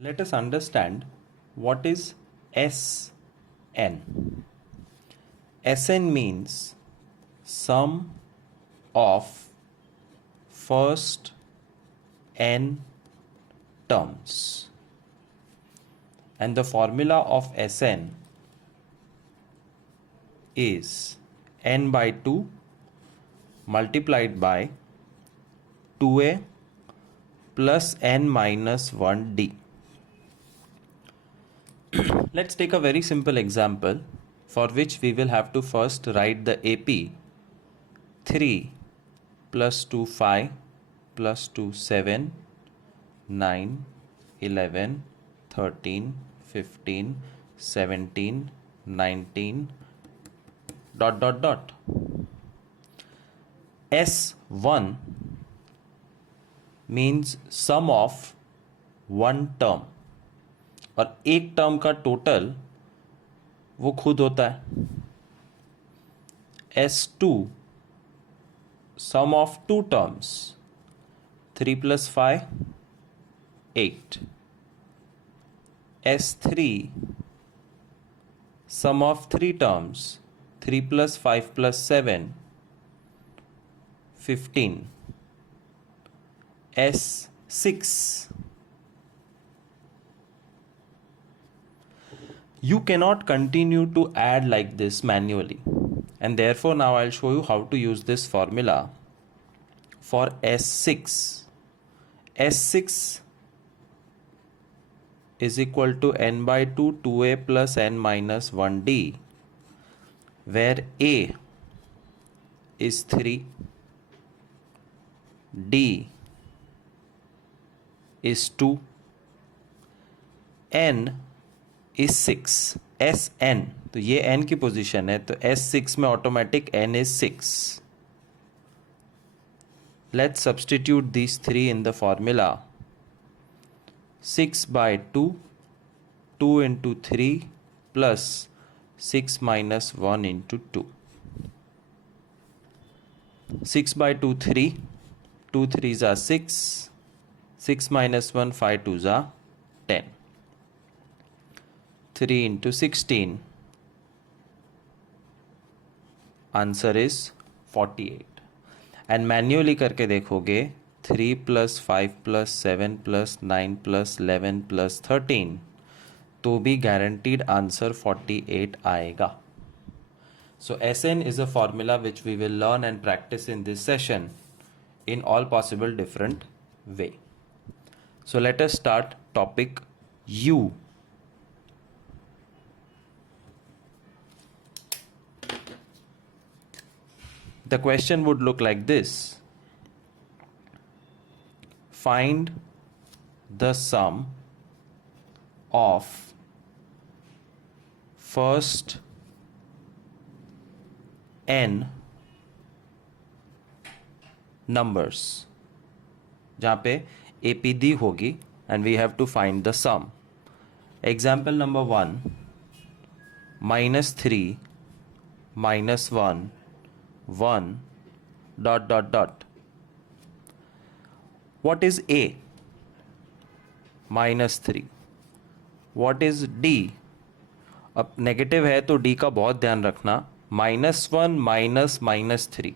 Let us understand what is Sn. Sn means sum of first n terms, and the formula of Sn is n by 2 multiplied by 2a plus n minus 1d. Let's take a very simple example for which we will have to first write the AP. 3 plus 2 5 plus 2 7 9 11 13 15 17 19 dot dot dot. S1 means sum of one term, और एक term का total वो खुद होता है. S2 sum of two terms, 3 plus 5 8. S3 sum of three terms, 3 plus 5 plus 7 15. S6, you cannot continue to add like this manually, and therefore now I'll show you how to use this formula for S6. S6 is equal to n by 2 2a plus n minus 1d, where a is 3, d is 2, n is 6. Sn, तो ये n की position है, तो S6 में automatic n is 6. Let's substitute these three in the formula. 6 by 2, 2 into 3 plus 6 minus 1 into 2. 6 by 2 3, 2 3s are 6, 6 minus 1 5 2s are 10. 3 into 16, answer is 48. And manually करके देखोगे 3 plus 5 plus 7 plus 9 plus 11 plus 13, तो भी guaranteed answer 48 आएगा. So Sn is a formula which we will learn and practice in this session in all possible different way. So let us start topic U. The question would look like this: find the sum of first n numbers, जहाँ पे APD होगी and we have to find the sum. Example number 1, -3 -1 1 dot dot dot. What is A? -3. What is D? अब negative है तो D का बहुत ध्यान रखना. -1 minus -3,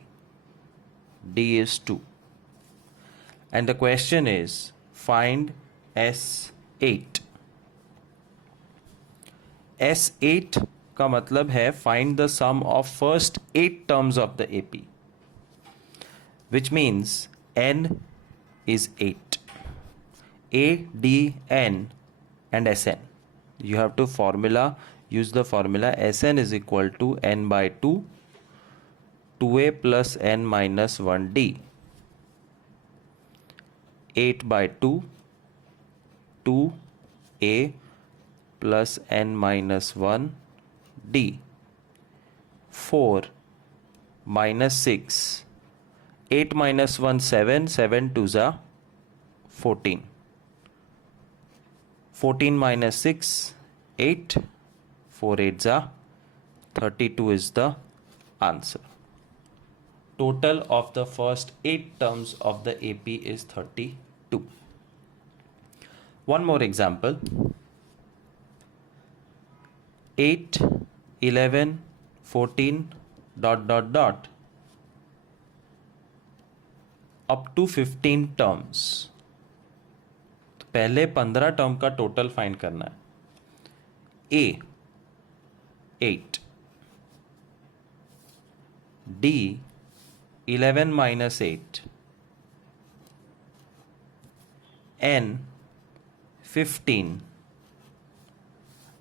D is 2. And the question is find S8. S8 का मतलब है find the sum of first 8 terms of the AP, which means n is 8. A, D, N and Sn. You have to use the formula Sn is equal to n by 2 2a plus n minus 1d. 8 by 2 2a plus n minus 1 d. 4 minus 6, 8 minus 1 7, 7 2s are 14. 14 minus 6 8, 4 8s are 32 is the answer. Total of the first 8 terms of the AP is 32. One more example. 8, 11, 14 dot dot dot up to 15 terms. तो पहले 15 term का total find करना है. A 8, D 11 minus 8, N 15,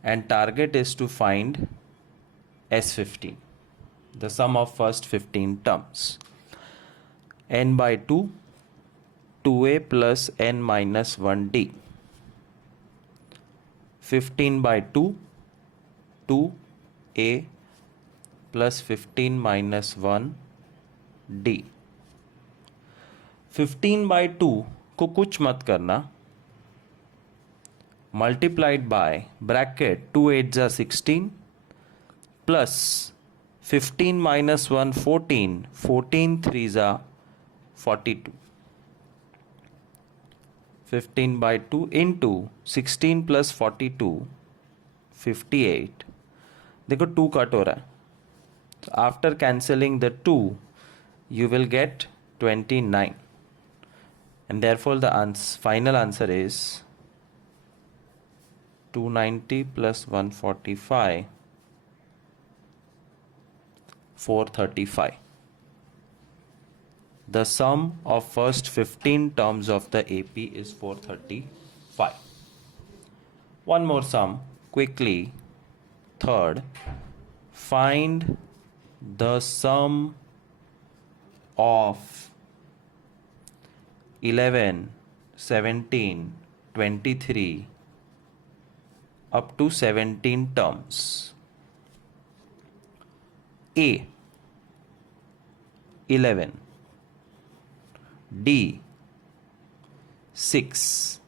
and target is to find S15, the sum of first 15 terms. N by 2, 2A plus N minus 1D. 15 by 2, 2A plus 15 minus 1D. 15 by 2 को कुछ मत करना, multiplied by bracket 2 8 जा 16 plus 15 minus 1 14, 14 3 जा 42. 15 by 2 into 16 plus 42 58. देखो 2 cut हो रहा है. So after cancelling the 2 you will get 29, and therefore the final answer is 290 plus 145, 435. The sum of first 15 terms of the AP is 435. One more sum quickly. Third, find the sum of 11, 17, 23 up to 17 terms. A 11, D 6,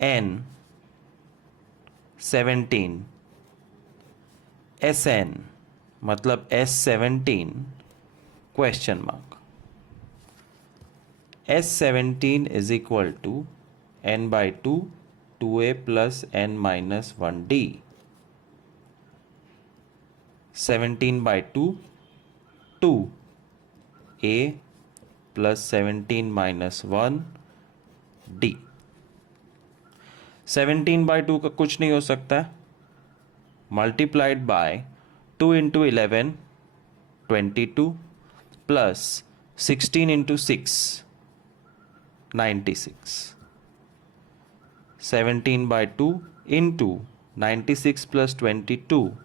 N 17, SN मतलब S17 question mark. S17 is equal to N by 2, 2A plus N minus 1D. 17 by 2, 2A plus 17 minus 1D. 17 by 2 का कुछ नहीं हो सकता है. Multiplied by 2 into 11, 22 plus 16 into 6, 96. 17 by 2 into 96 plus 22,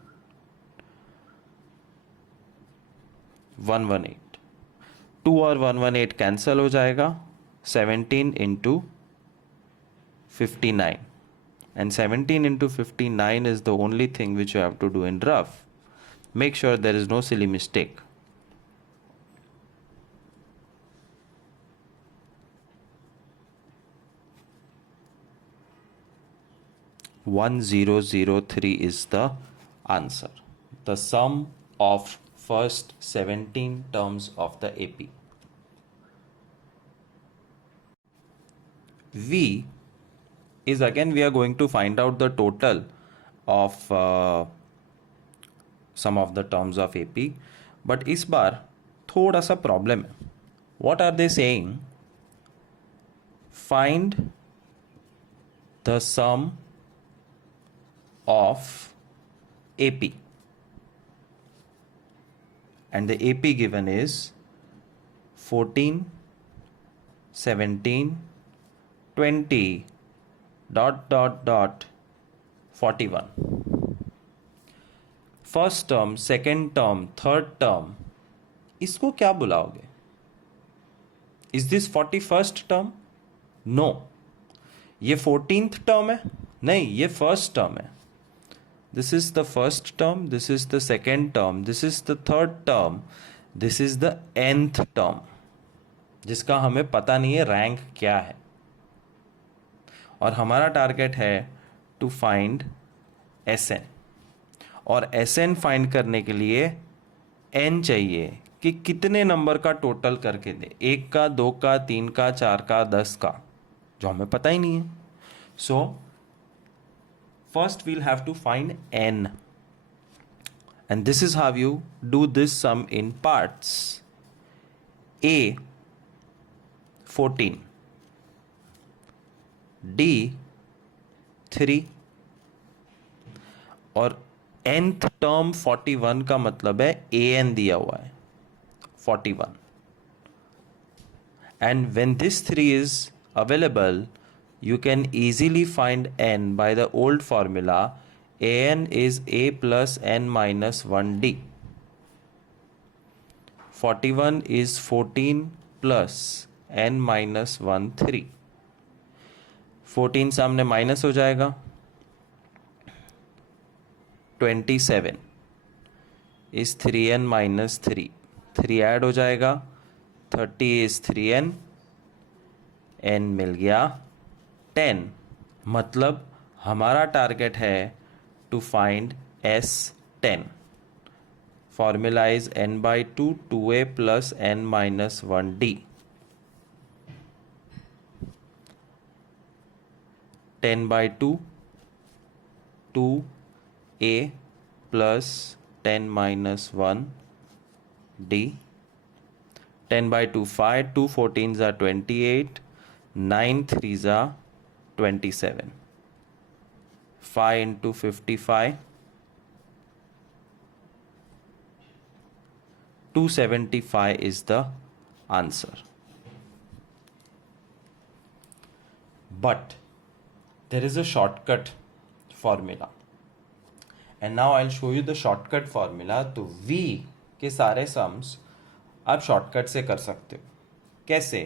118. 2 और 118 cancel हो जाएगा. 17 into 59, and 17 into 59 is the only thing which you have to do in rough. Make sure there is no silly mistake. $1003 is the answer. The sum of first 17 terms of the AP. V is again we are going to find out the total of some of the terms of AP, but इस बार थोड़ा सा problem है. What are they saying? Find the sum of AP, and the AP given is 14, 17, 20 dot dot dot 41. First term, second term, third term, इसको क्या बुलाओगे? Is this 41st term? No. ये 14th term है? नहीं, ये first term है. This is the first term, this is the second term, this is the third term, this is the nth term, जिसका हमें पता नहीं है रैंक क्या है. और हमारा टारगेट है टू फाइंड Sn, और Sn फाइंड करने के लिए n चाहिए कि कितने नंबर का टोटल करके दे. 1 का, 2 का, 3 का, 4 का, 10 का, जो हमें पता ही नहीं है. So first we'll have to find n, and this is how you do this sum in parts. A 14, D 3 और nth टर्म 41 का मतलब है an दिया हुआ है 41, and when this 3 is available you can easily find n by the old formula. An is a plus n minus 1d. 41 is 14 plus n minus 1 3. 14 सामने minus हो जाएगा, 27 is 3n minus 3, 3 ऐड हो जाएगा, 30 is 3n, n मिल गया 10. मतलब हमारा target है to find S10. Formula is n by 2 2a plus n minus 1d. 10 by 2 2a plus 10 minus 1 d. 10 by 2 5, 2 14s are 28, 9 3s are 27. 5 into 55, 275 is the answer. But there is a shortcut formula, and now I'll show you the shortcut formula. तो V के सारे sums आप shortcut से कर सकते हो. कैसे?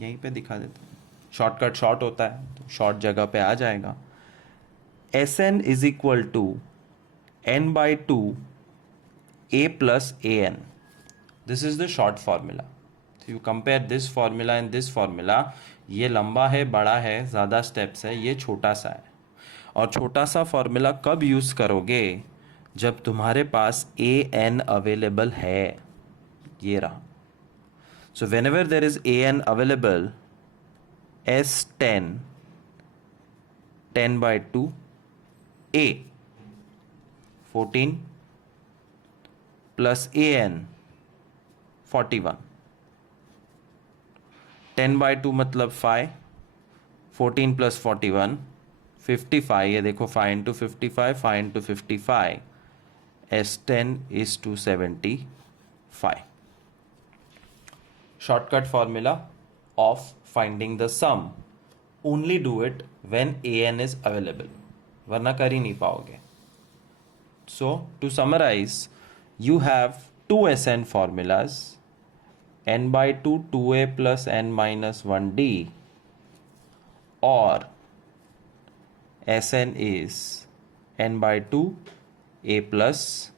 यहीं पे दिखा देते हैं. शॉर्टकट शॉर्ट होता है तो शॉर्ट जगह पे आ जाएगा. Sn is equal to n by 2 a plus an. This is the short formula. So you compare this formula and this formula. ये लंबा है, बड़ा है, ज़्यादा स्टेप्स है, ये छोटा सा है. और छोटा सा फॉर्मूला कब यूज़ करोगे? जब तुम्हारे पास ए एन अवेलेबल है. ये रहा. So whenever there is a n available, S10 10 by 2 a 14 plus an 41. 10 by 2 मतलब 5, 14 plus 41 55. ये देखो 5 into 55, 5 into 55, S10 is 275. Shortcut formula of finding the sum. Only do it when an is available, वरना कर ही नहीं पाओगे. So to summarize, you have two Sn formulas, n by 2 2a plus n minus 1d, or Sn is n by 2 a plus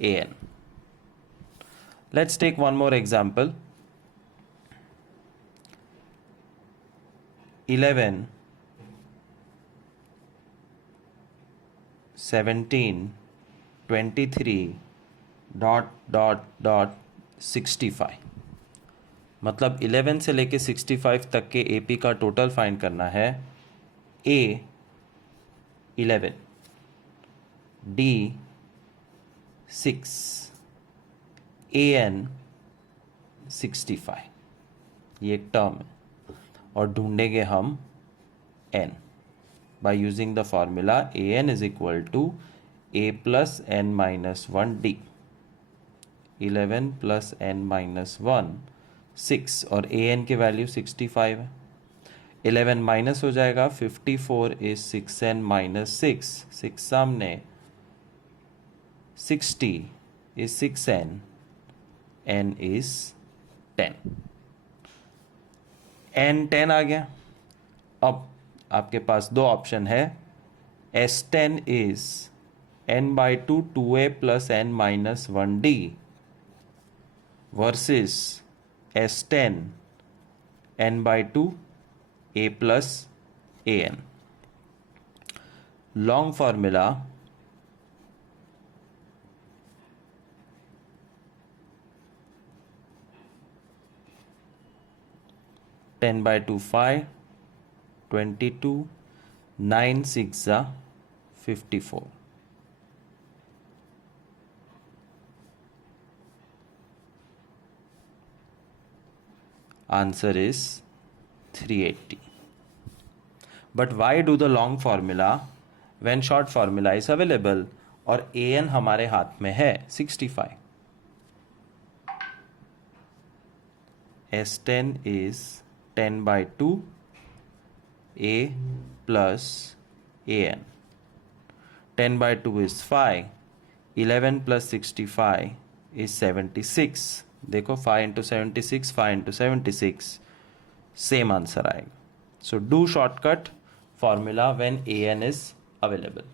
an. Let's take one more example. 11 17 23 dot 65. मतलब 11 से लेके 65 तक के AP का टोटल फाइंड करना है. A 11, D 6, AN 65. ये एक टर्म है और ढूंढेंगे हम n by using the formula an is equal to a plus n minus 1d. 11 plus n minus 1 6 और an की वैल्यू 65 है. 11 माइनस हो जाएगा, 54 is 6n minus 6, 6 सामने, 60 is 6n, n is 10. n 10 आ गया. अब आपके पास दो ऑप्शन है. S10 is n by 2 2a plus n minus 1d versus S10 n by 2 a plus an. Long formula 10 by 2 5, 22, 9 6 54. Answer is 380. But why do the long formula when short formula is available? और an हमारे हाथ में है 65. S10 is 10 by 2 a plus an. 10 by 2 is 5. 11 plus 65 is 76. देखो 5 into 76, 5 into 76, same answer आएगा. So do shortcut formula when an is available.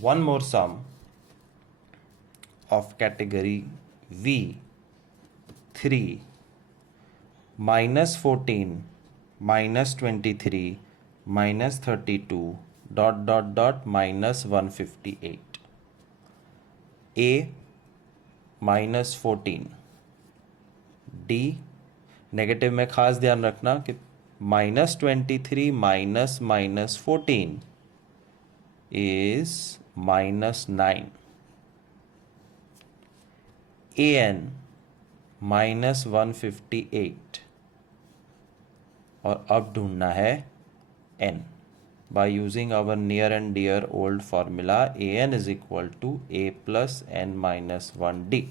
One more sum of category V, 3, minus 14, minus 23, minus 32, dot dot dot minus 158. A minus 14. D negative में खास ध्यान रखना कि minus 23 minus minus 14 is minus 9. an minus 158. और अब ढूंढना है n. By using our near and dear old formula, an is equal to a plus n minus 1d.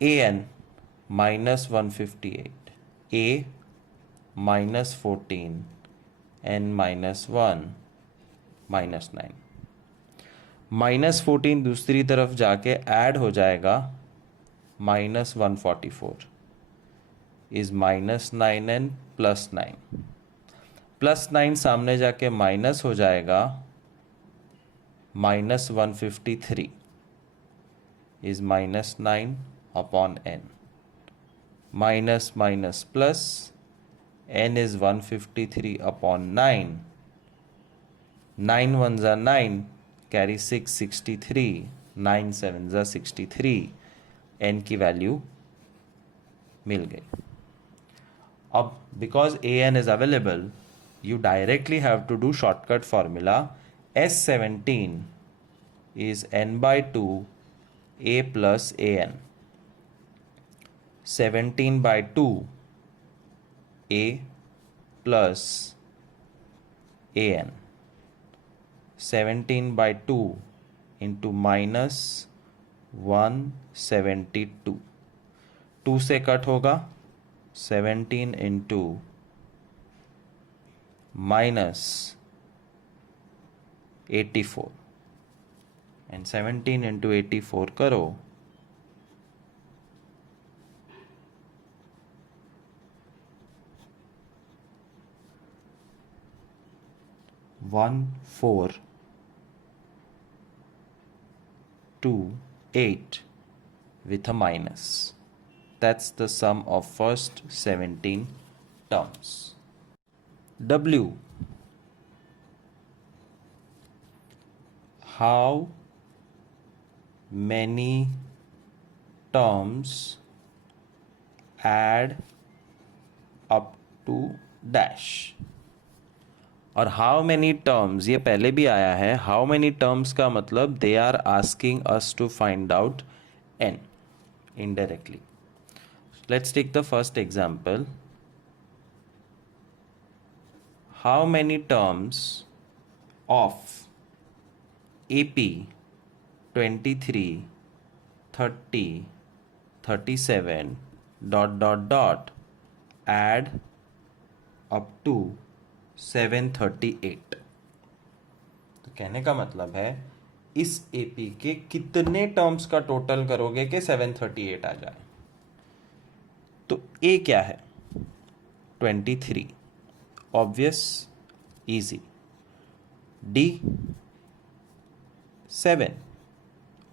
an minus 158, a minus 14, n minus 1 minus 9. Minus 14 दूसरी तरफ जाके add हो जाएगा minus 144 is minus 9n plus 9. Plus 9 सामने जाके minus हो जाएगा minus 153 is minus 9 upon n. Minus minus plus n is 153 upon 9. 9 ones are 9, carry 6, 63, 9 sevens are 63. n की वैल्यू मिल गई. अब because an is available, you directly have to do shortcut formula. S17 is n by 2 a plus an. 17 by 2 a plus an. 17 by 2 into minus 172. 2 से cut होगा 17 into minus 84 and 17 into 84 करो 1428 with a minus. That's the sum of first 17 terms. W. How many terms add up to dash? और how many terms ये पहले भी आया है. How many terms का मतलब they are asking us to find out n indirectly. Let's take the first example. How many terms of AP 23, 30, 37 dot dot dot add up to 738? तो कहने का मतलब है इस AP के कितने टर्म्स का टोटल करोगे कि 738 आ जाए. तो A क्या है? 23, obvious, easy. D 7,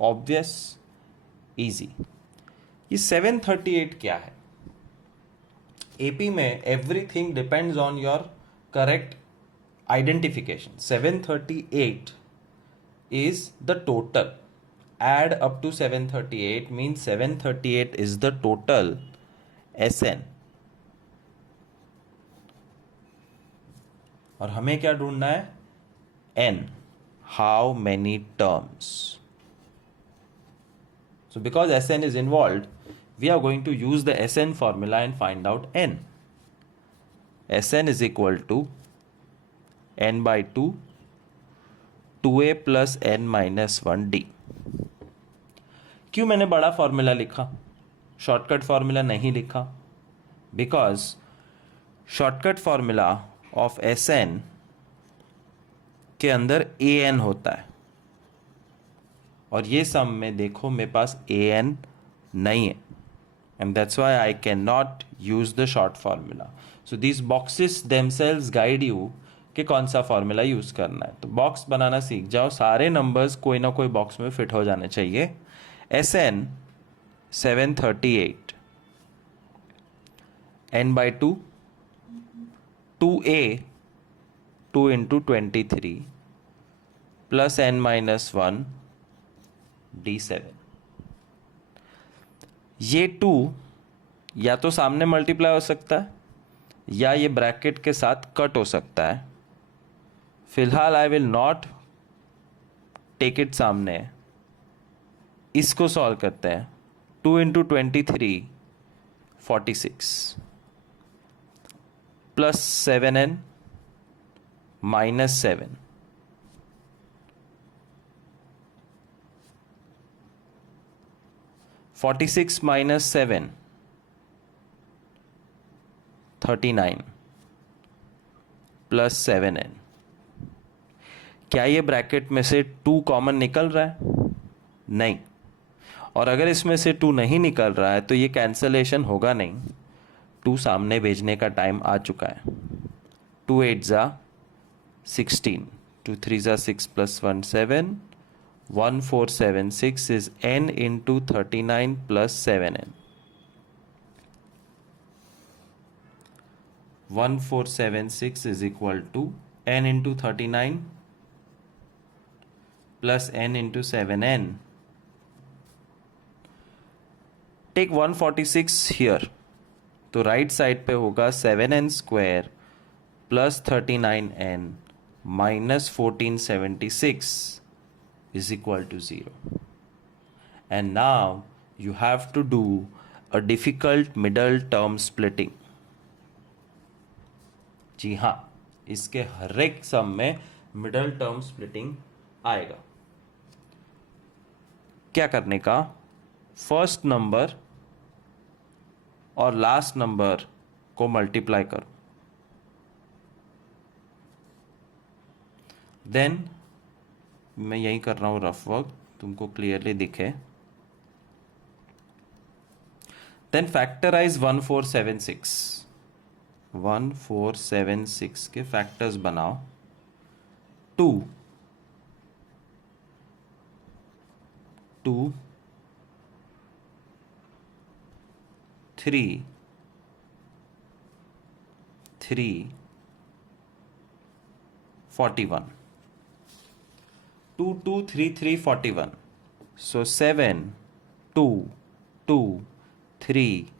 obvious, easy. ये 738 क्या है? AP में everything depends on your correct identification. 738 is the total. Add up to 738 means 738 is the total SN. और हमें क्या ढूंढना है? n. How many terms? So because Sn is involved, we are going to use the Sn formula and find out n. Sn is equal to n by 2 2a plus n minus 1d. क्यों मैंने बड़ा formula लिखा, shortcut formula नहीं लिखा? Because shortcut formula of Sn के अंदर an होता है, और ये सम में देखो मेरे पास an नहीं है, and that's why I cannot use the short formula. So these boxes themselves guide you कि कौन सा फॉर्मूला यूज करना है. तो बॉक्स बनाना सीख जाओ, सारे नंबर्स कोई ना कोई बॉक्स में फिट हो जाने चाहिए. Sn 738, n by 2 2a 2 into 23 plus n minus 1 d7. ये 2 या तो सामने मल्टीप्लाई हो सकता है या ये ब्रैकेट के साथ कट हो सकता है. फिलहाल I will not take it सामने. इसको सॉल्व करते हैं. 2 into 23 46 plus 7n minus 7. (46 minus 7) 39 plus 7n. क्या ये ब्रैकेट में से 2 कॉमन निकल रहा है? नहीं. और अगर इसमें से 2 नहीं निकल रहा है तो ये कैंसलेशन होगा नहीं. 2 सामने भेजने का टाइम आ चुका है. 2 8 जा 16, 2 3 जा 6 plus 1 7, 1476 is n into 39 plus 7n. 1476 is equal to n into 39 plus n into 7n. Take 146 here. तो राइट साइड पे होगा 7n square plus 39n minus 1476 is equal to 0. And now you have to do a difficult middle term splitting. जी हाँ, इसके हर एक सम में middle term splitting आएगा. क्या करने का? फर्स्ट नंबर और लास्ट नंबर को मल्टीप्लाई करो. देन मैं यही कर रहा हूं रफ वर्क, तुमको क्लियरली दिखे. Then factorise 1476. 1476 के फैक्टर्स बनाओ. 2 2 3 3 41. 2 2 3 3 41. So 7 2 2 3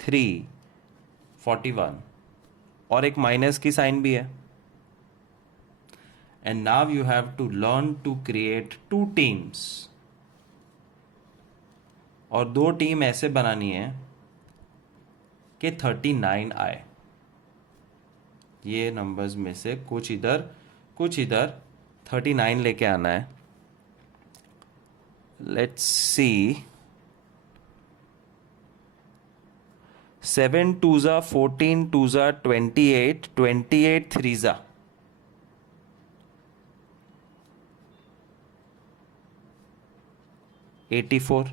3 41. और एक माइनस की साइन भी है. And now you have to learn to create 2 teams. और 2 टीम ऐसे बनानी है कि 39 आए. ये नंबर्स में से कुछ इधर 39 लेके आना है. Let's see. 7 2 जा 14, 2 जा 28, 28 3 जा 84.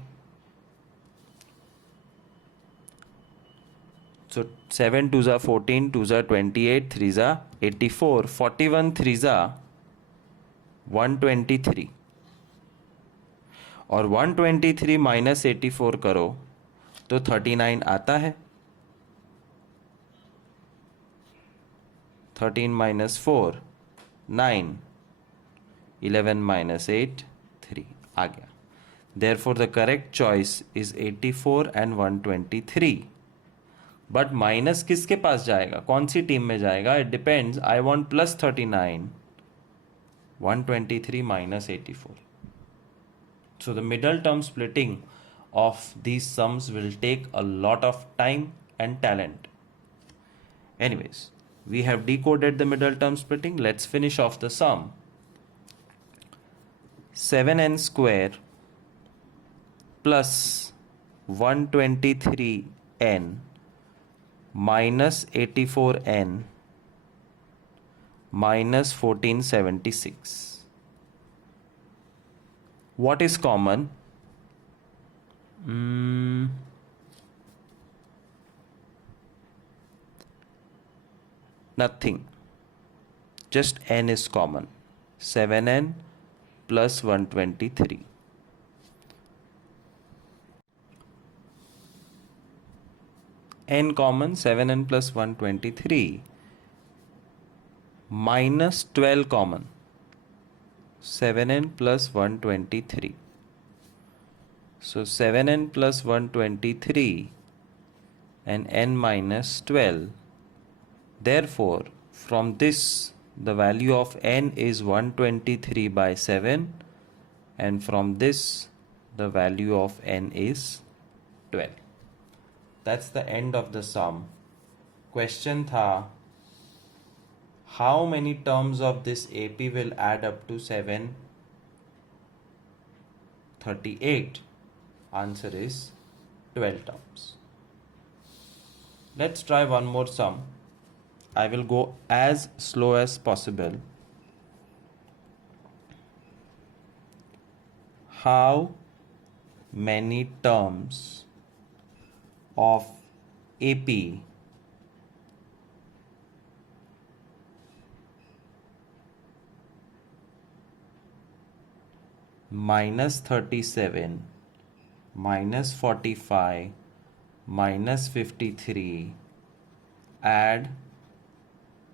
So 7 2 जा 14, 2 जा 28, 3 जा 84, 41 3 जा 123. और 123 माइनस 84 करो तो 39 आता है. 13 minus 4 9, 11 minus 8 3 आ गया. Therefore the correct choice is 84 and 123. But minus किसके पास जाएगा, कौन सी टीम में जाएगा, it depends. I want plus 39, 123 minus 84. So the middle term splitting of these sums will take a lot of time and talent. Anyways, we have decoded the middle term splitting. Let's finish off the sum. 7n square plus 123n minus 84n minus 1476. What is common? Nothing. Just n is common. 7n plus 123. N common, 7n plus 123. Minus 12 common, 7n plus 123. So 7n plus 123 and n minus 12. Therefore, from this the value of n is 123 by 7, and from this the value of n is 12. That's the end of the sum. Question tha, how many terms of this AP will add up to 738? Answer is 12 terms. Let's try one more sum. I will go as slow as possible. How many terms of AP minus 37 minus 45 minus 53 add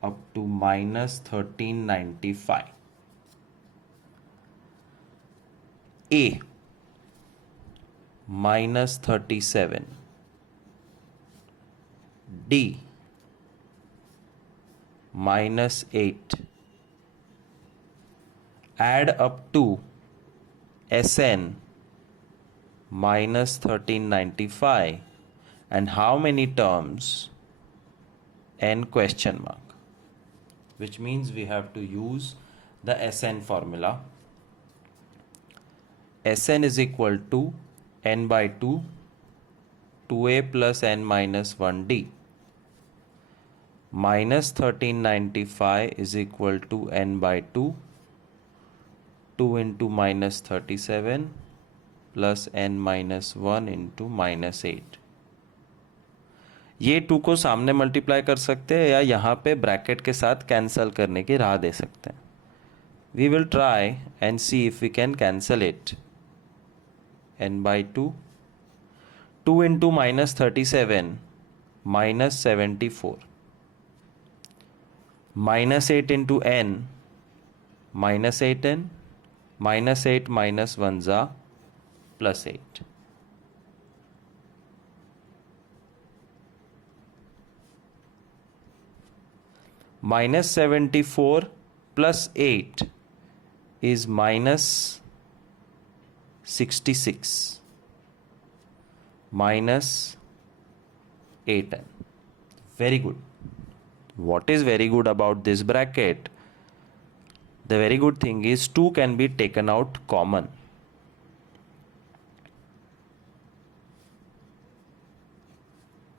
up to minus 1395? A, minus 37. D, minus 8. Add up to Sn, minus 1395. And how many terms? N question mark. Which means we have to use the Sn formula. Sn is equal to n by 2, 2a plus n minus 1d. Minus 1395 is equal to n by 2, 2 into minus 37 plus n minus 1 into minus 8. ये 2 को सामने multiply कर सकते हैं या यहाँ पे bracket के साथ कैंसल करने की राह दे सकते हैं. We will try and see if we can cancel it. N by 2, 2 into minus 37 minus 74, minus 8 into n minus 8n, minus 8 minus 1 za plus 8. Minus 74 plus 8 is minus 66 minus 8n. Very good. What is very good about this bracket? The very good thing is 2 can be taken out common.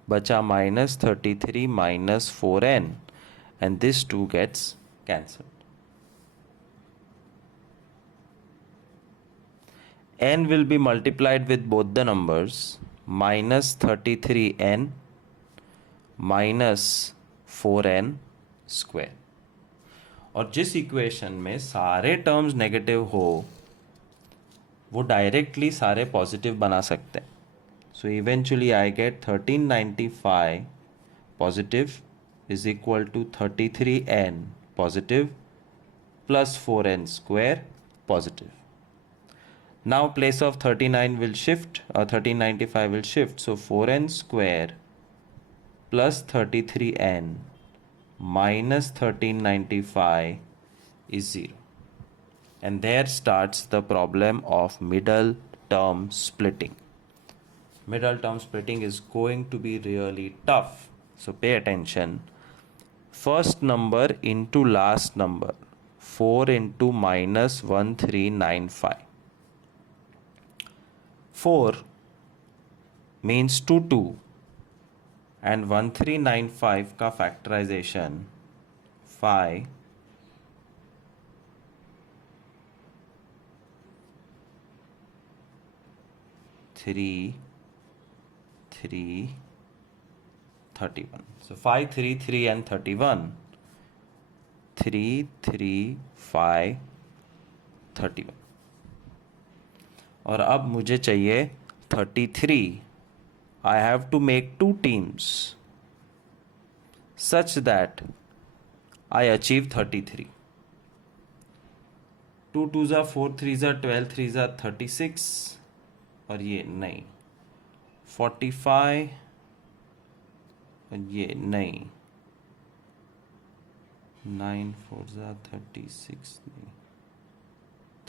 Bacha minus 33 minus 4n, and this 2 gets cancelled. N will be multiplied with both the numbers. Minus 33n minus 4n square. और जिस equation में सारे terms negative हो वो directly सारे positive बना सकते हैं. So eventually I get 1395 positive is equal to 33n positive plus 4n square positive. Now place of 39 will shift, or 1395 will shift. So 4n square plus 33n minus 1395 is 0. And there starts the problem of middle term splitting. Middle term splitting is going to be really tough. So pay attention. First number into last number. 4 into minus 1395. 4 means 2 and 1395 का factorization 5 3 3 31. So 5 3 3 and 31. 3 3 5 31. और अब मुझे चाहिए 33. I have to make 2 teams such that I achieve 33. 2 2s are 4 3s are 12 3s are 36 और ये नहीं 45 और ये नहीं 9 4s are 36 नहीं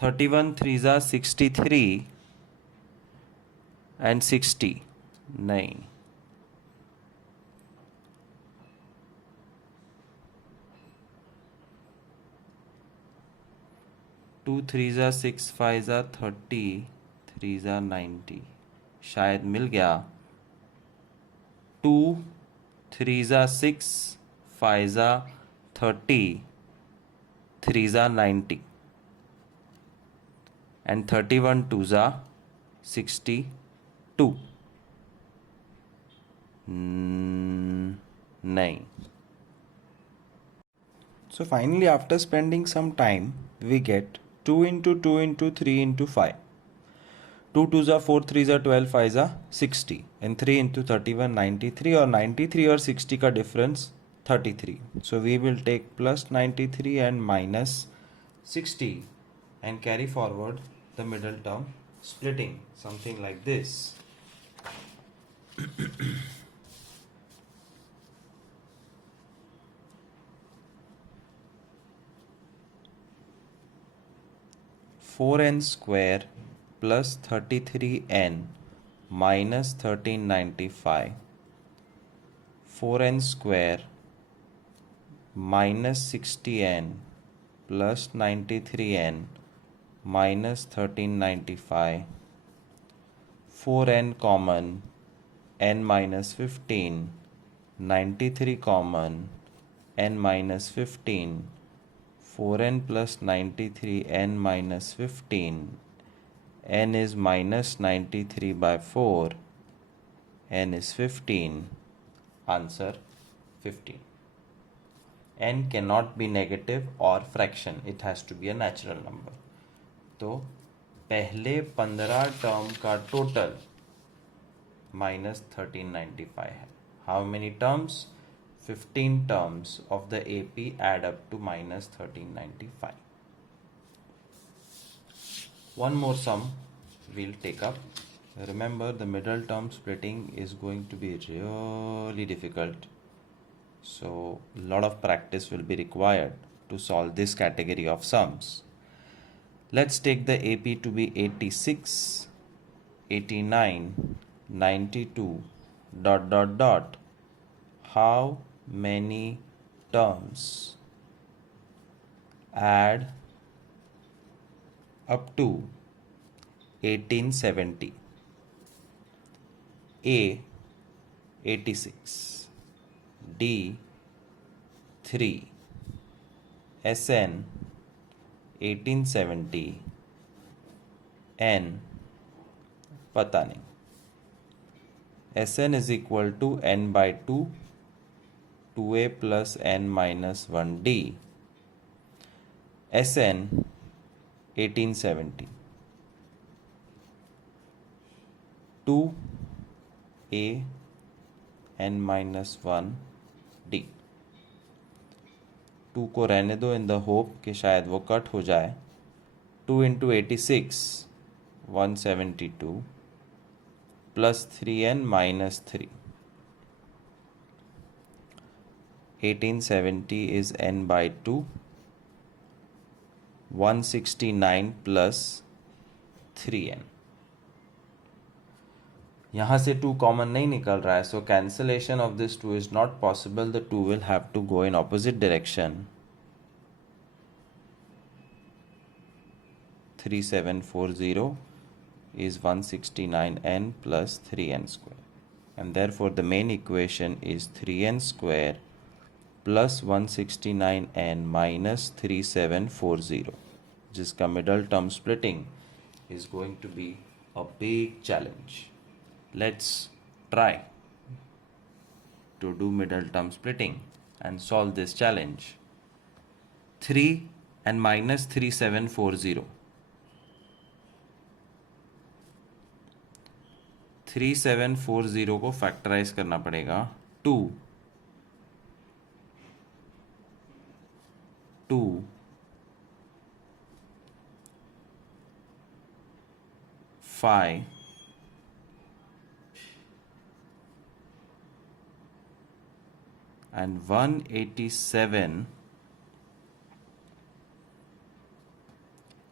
31 3s are 63 and 60 नहीं 2 3s are 6 5s are 30 3s are 90 शायद मिल गया 2 3s are 6 5s are 30 3s are 90 and 31 2s are 62. नहीं. So finally, after spending some time, we get 2 into 2 into 3 into 5. 2 2s are 4 3s are 12 5s are 60 and 3 into 31 93 or 93 or 60 का difference 33. So we will take plus 93 and minus 60 and carry forward the middle term splitting something like this. 4n square plus 33n minus 1395. 4n square minus 60n plus 93n minus 1395. 4n common, n minus 15, 93 common, n minus 15, 4n plus 93, n minus 15, n is minus 93 by 4, n is 15, answer 15. n cannot be negative or fraction, it has to be a natural number. तो पहले 15 term का total minus 1395 है. How many terms? 15 terms of the AP add up to minus 1395. One more sum we'll take up. Remember, the middle term splitting is going to be really difficult. So a lot of practice will be required to solve this category of sums. Let's take the AP to be 86, 89, 92, dot, dot, dot. How many terms add up to 1870? A, 86, D, 3, SN, 1870, N, पता नहीं. Sn is equal to n by 2, 2a plus n minus 1d. Sn 1870. 2a n minus 1d. 2 को रहने दो in the hope कि शायद वो cut हो जाए. 2 into 86 172 plus 3n minus 3. 1870 is n by 2, 169 plus 3n. यहाँ से 2 कॉमन नहीं निकल रहा है, so cancellation of this 2 is not possible. The 2 will have to go in opposite direction. 3740 is 169n plus 3n square, and therefore the main equation is 3n square plus 169n minus 3740, जिसका middle term splitting is going to be a big challenge. Let's try to do middle term splitting and solve this challenge. 3 and minus 3740. 3740 को factorise करना पड़ेगा. 2 5 and 187.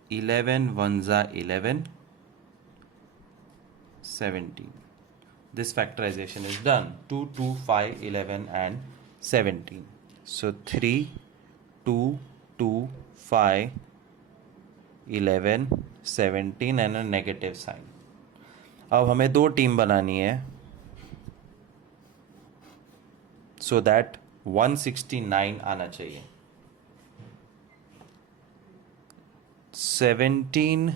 11 ones are 11. 17. This factorization is done. 2, 2, 5, 11 and 17. So 3, 2, 2, 5, 11, 17 and a negative sign. अब हमें दो team बनानी है so that 169 आना चाहिए. 17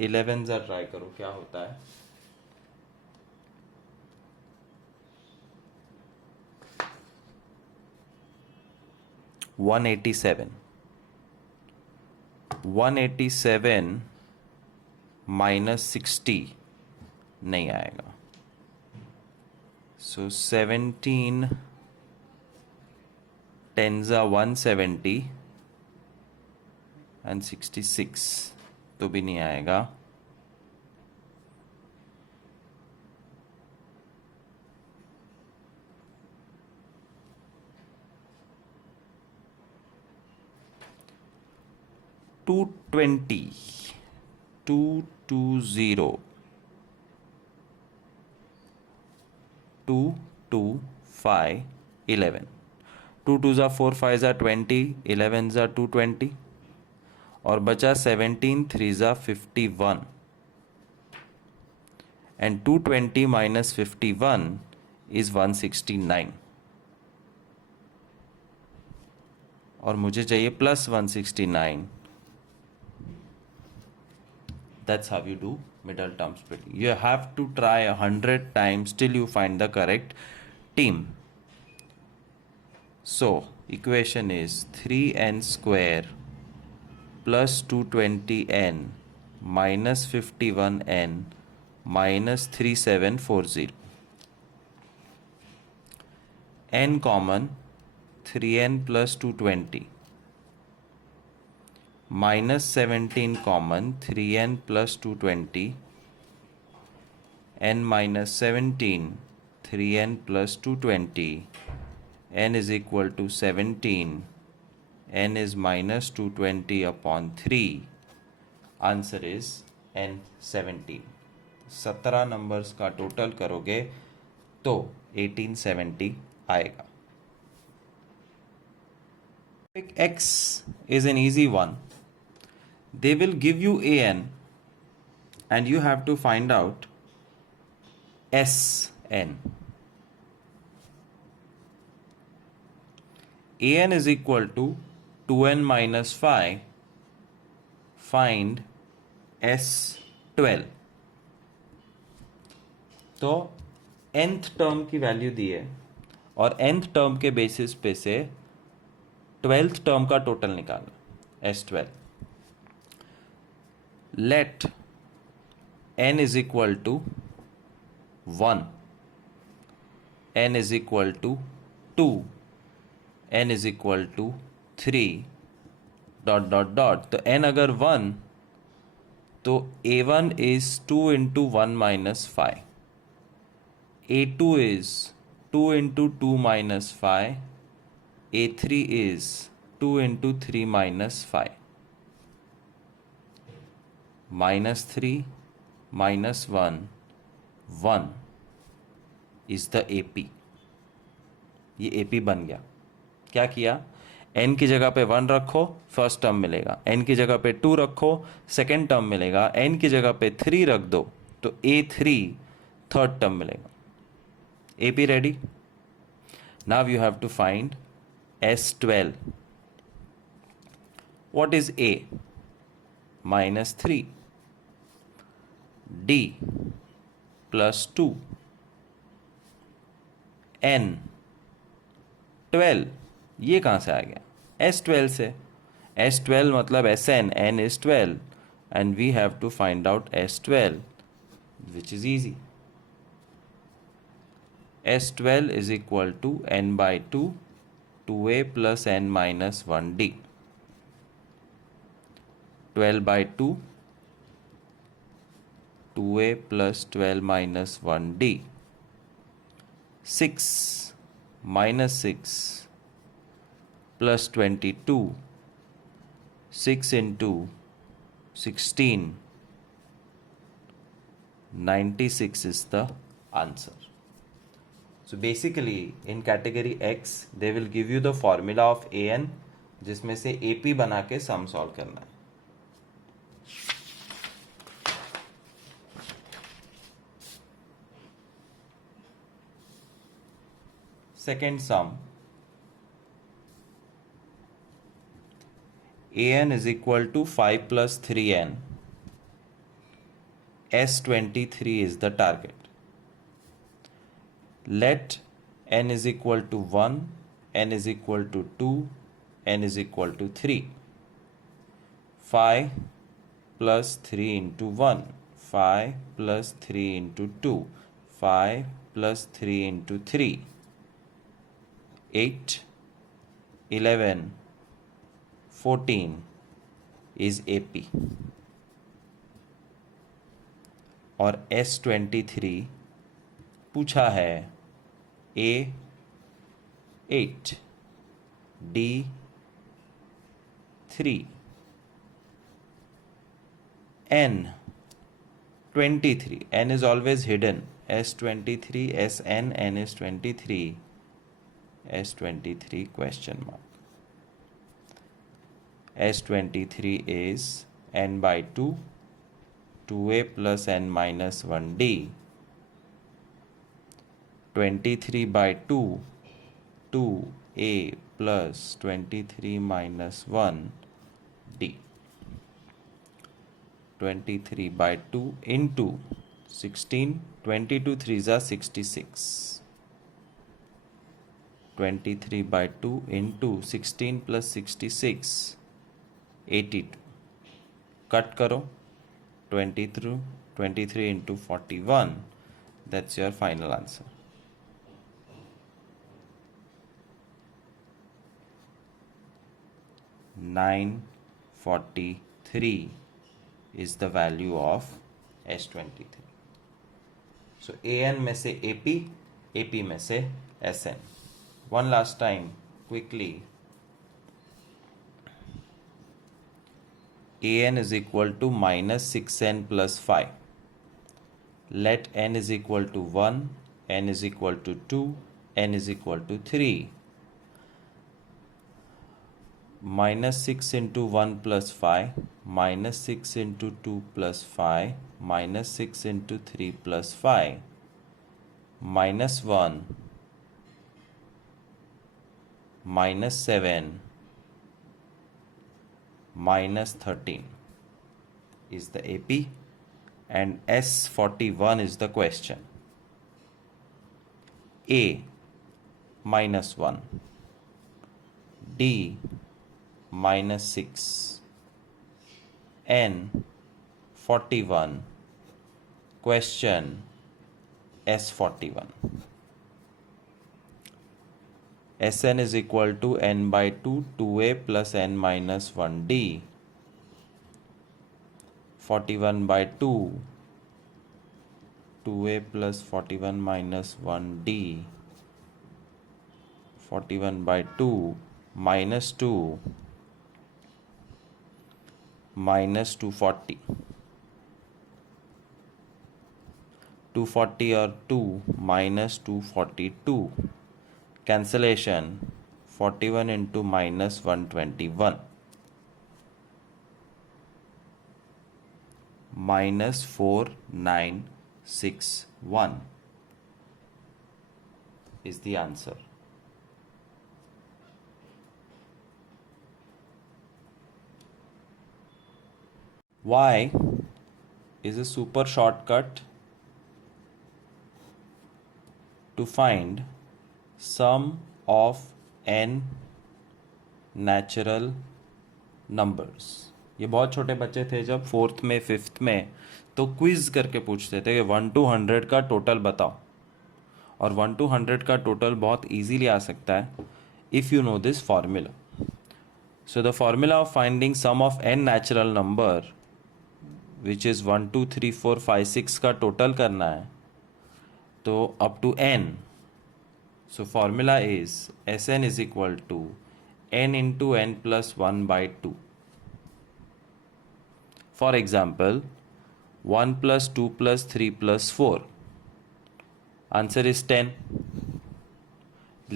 11 ज़रा ट्राई करो क्या होता है. वन 187 माइनस 60 नहीं आएगा. सो 17 10s are 170 and 66 तो भी नहीं आएगा. To 220 2 2 5 11. 2 2s are 4 5s are 20 11s are 220 और बचा 17 3s are 51 and 220 minus 51 is 169 और मुझे चाहिए plus 169. That's how you do middle term splitting. You have to try 100 times till you find the correct team. So equation is 3n square plus 220n minus 51n minus 3740. n common, 3n plus 220 minus 17 common, 3n plus 220 n minus 17 3n plus 220 n is equal to 17. n is minus 220 upon 3. Answer is n 17. 17 numbers का total करोगे तो 1870 आएगा. X is an easy one. They will give you an and you have to find out Sn. An is equal to 2n minus 5. Find S12. तो nth term की value दी है और nth term के basis पे से 12th term का total निकालना. S12. Let n is equal to 1, n is equal to 2, n is equal to 3 dot dot dot. तो n अगर 1 तो a1 is 2 into 1 minus 5. A2 is 2 into 2 minus 5. A3 is 2 into 3 minus 5. Minus 3 minus 1, 1 is the AP. ये AP बन गया. क्या किया? n की जगह पे 1 रखो, फर्स्ट टर्म मिलेगा. n की जगह पे 2 रखो, सेकेंड टर्म मिलेगा. n की जगह पे 3 रख दो तो A3 थर्ड टर्म मिलेगा. AP ready? Now you have to find S12. What is A? Minus 3. D plus 2. N 12. ये कहाँ से आ गया? S12 से. S12 मतलब Sn, n is 12 and we have to find out S12, which is easy. S12 is equal to n by 2, 2a plus n minus 1d. 12 by 2, 2a plus 12 minus 1d. 6 minus 6 plus 22. 6 into 16. 96 is the answer. So basically in category X they will give you the formula of AN जिसमें से AP बना के sum solve करना है. Second sum, AN is equal to 5 plus 3n. S23 is the target. Let n is equal to 1, n is equal to 2, n is equal to 3. 5 plus 3 into 1, 5 plus 3 into 2, 5 plus 3 into 3. 8, 11, 14 is AP. और S23 पूछा है A 8, D 3, N 23. N is always hidden. S23, SN, N is 23. S23 question mark. S23 is n by 2, 2a plus n minus 1d. 23 by 2, 2a plus 23 minus 1d. 23 by 2 into 16, 22 3s are 66. 23 by 2 into 16 plus 66, 82. Cut karo. 23 into 41. That's your final answer. $943 is the value of S23. So AN में से AP, AP में से SN. One last time, quickly. AN is equal to minus 6n plus 5. Let n is equal to 1, n is equal to 2, n is equal to 3. Minus 6 into 1 plus 5, minus 6 into 2 plus 5, minus 6 into 3 plus 5, minus 1, minus 7, minus 13 is the AP, and S41 is the question. A minus 1, D minus 6, N 41, question S41. Sn is equal to n by 2, 2a plus n minus 1d. 41 by 2, 2a plus 41 minus 1d, 41 by 2 minus 2 minus 240, 240 और 2 minus 242, cancellation 41 into minus 121 minus 4961 is the answer. Y is a super shortcut to find sum of n natural numbers. ये बहुत छोटे बच्चे थे जब 4th में 5th में, तो क्विज करके पूछते थे कि 1 to 100 का टोटल बताओ, और 1 to 100 का टोटल बहुत इजीली आ सकता है if you know this formula. So the formula of finding sum of n natural number which is 1 2 3 4 5 6 का टोटल करना है, तो up to n. So formula is Sn is equal to n into n plus 1 by 2. For example, 1 plus 2 plus 3 plus 4. Answer is 10.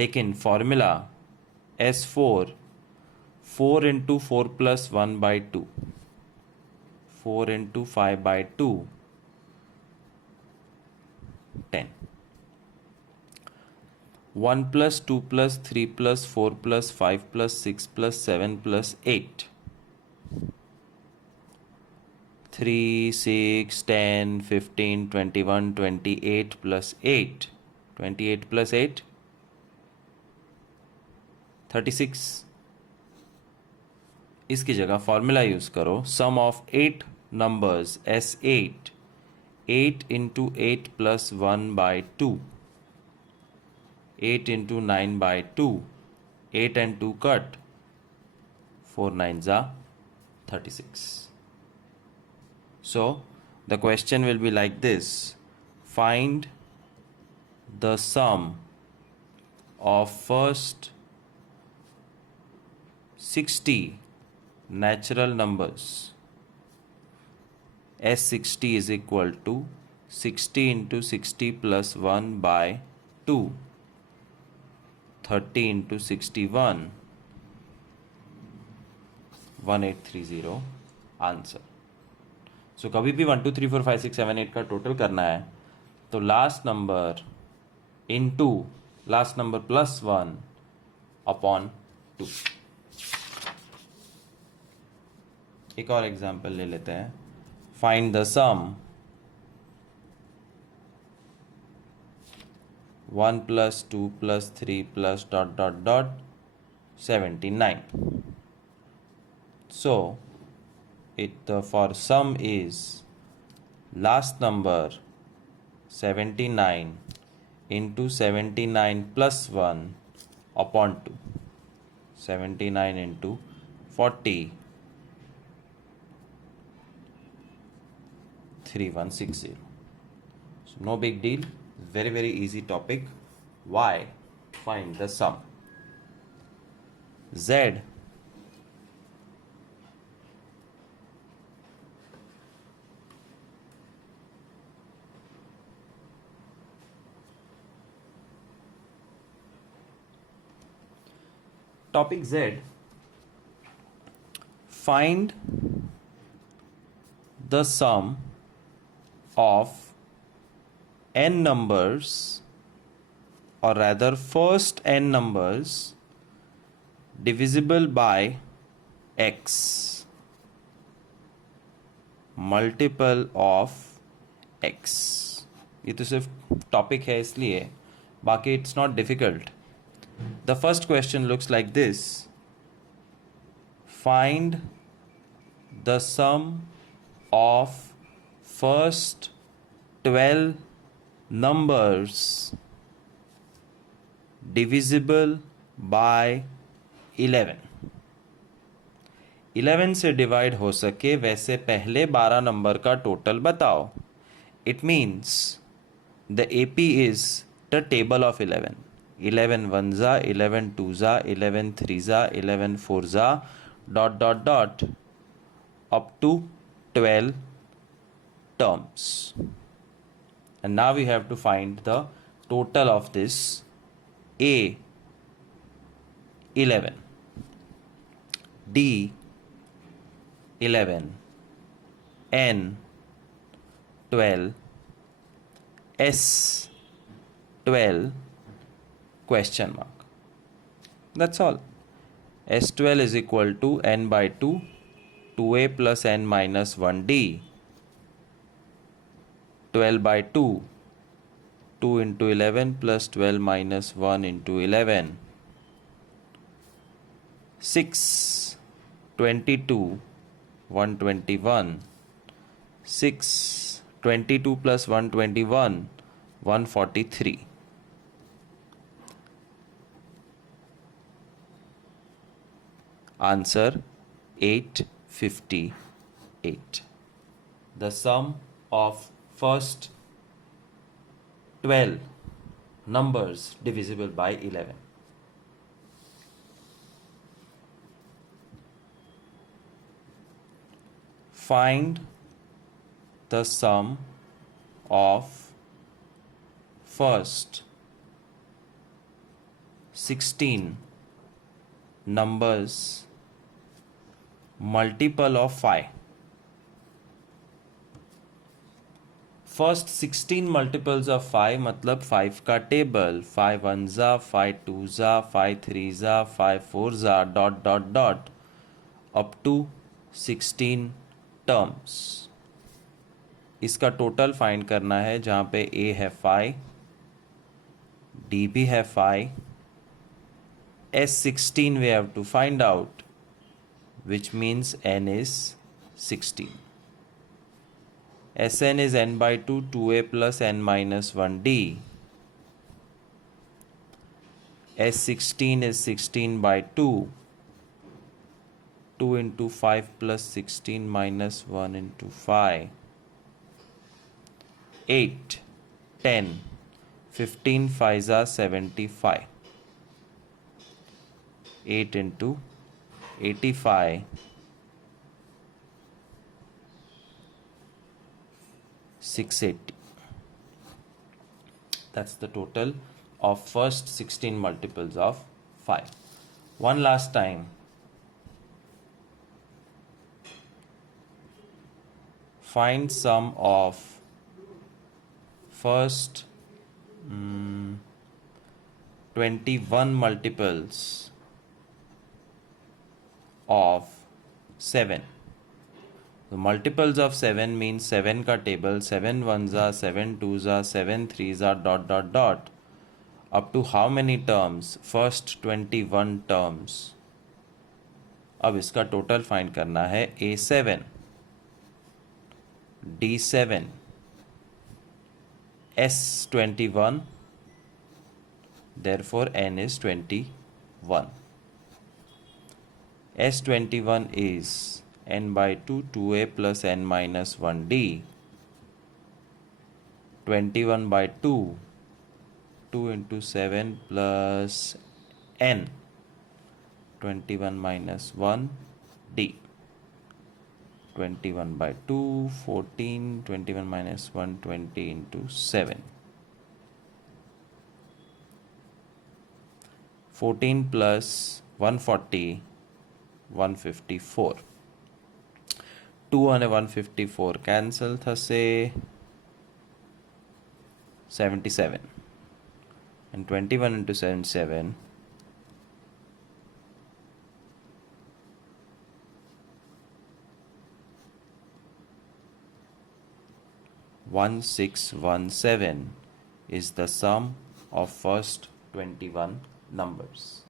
लेकिन formula S4, 4 into 4 plus 1 by 2. 4 into 5 by 2, 10. 1 plus 2 plus 3 plus 4 plus 5 plus 6 plus 7 plus 8. 3, 6, 10, 15, 21, 28 plus 8. 28 plus 8, 36. इसकी जगह formula use करो, सम of 8 numbers S8, 8 into 8 plus 1 by 2. 8 into 9 by 2, 8 and 2 cut, 4 9s are 36. So the question will be like this: find the sum of first 60 natural numbers. S60 is equal to 60 into 60 plus 1 by 2. 30 into 61, 1830 answer. सो कभी भी 1 2 3 4 5 6 7 8 का total करना है तो last number into last number plus 1 upon 2. एक और example ले लेते हैं. Find the sum 1 plus 2 plus 3 plus dot dot dot 79. So the for sum is last number 79 into 79 plus 1 upon 2. 79 into 40, 3160. So no big deal. Very easy topic. Y, find the sum. Z, topic Z, find the sum of n numbers, or rather first n numbers divisible by x, multiple of x. ये तो सिर्फ topic है इसलिए, बाकी it's not difficult. The first question looks like this: find the sum of first 12 numbers divisible by 11. 11 से divide हो सके वैसे पहले 12 नंबर का टोटल बताओ. It means The AP is the table of 11. 11 1za, 11 2za, 11 3za, 11 4za, dot dot dot, up to 12 terms. And now we have to find the total of this A 11, D 11, N 12, S 12 question mark. That's all. S12 is equal to n by 2, 2a plus n minus 1d, 12 by 2, 2 into 11 plus 12 minus 1 into 11, 6, 22, 121, 6, 22 plus 121, 143. Answer 858. The sum of first 12 numbers divisible by 11. Find the sum of first 16 numbers multiple of 5. First 16 multiples of 5 मतलब 5 का table, 5 1za, 5 2za, 5 3za, 5 4za, dot dot dot, up to 16 terms. इसका total find करना है, जहाँ पे A है 5, D भी है 5, S16 we have to find out, which means N is 16. Sn is n by 2, 2a plus n minus 1d. S16 is 16 by 2, 2 into 5 plus 16 minus 1 into 5, 8, 10, 15 5s are 75, 8 into 85, 680. That's the total of first 16 multiples of 5. One last time. Find sum of first 21 multiples of 7. The multiples of 7 means 7 का table, 7 1za, 7 2za, 7 3za, dot dot dot, up to how many terms? First 21 terms. अब इसका total find करना है. A7, D7, S21, therefore N is 21. S21 is n by 2, 2a plus n minus 1d, 21 by 2, 2 into 7 plus n, 21 minus 1 d, 21 by 2, 14, 21 minus 1, 20 into 7, 14 plus 140, 154. 2 અને 154 cancel થશે, 77, and 21 into 77, 1617 is the sum of first 21 numbers.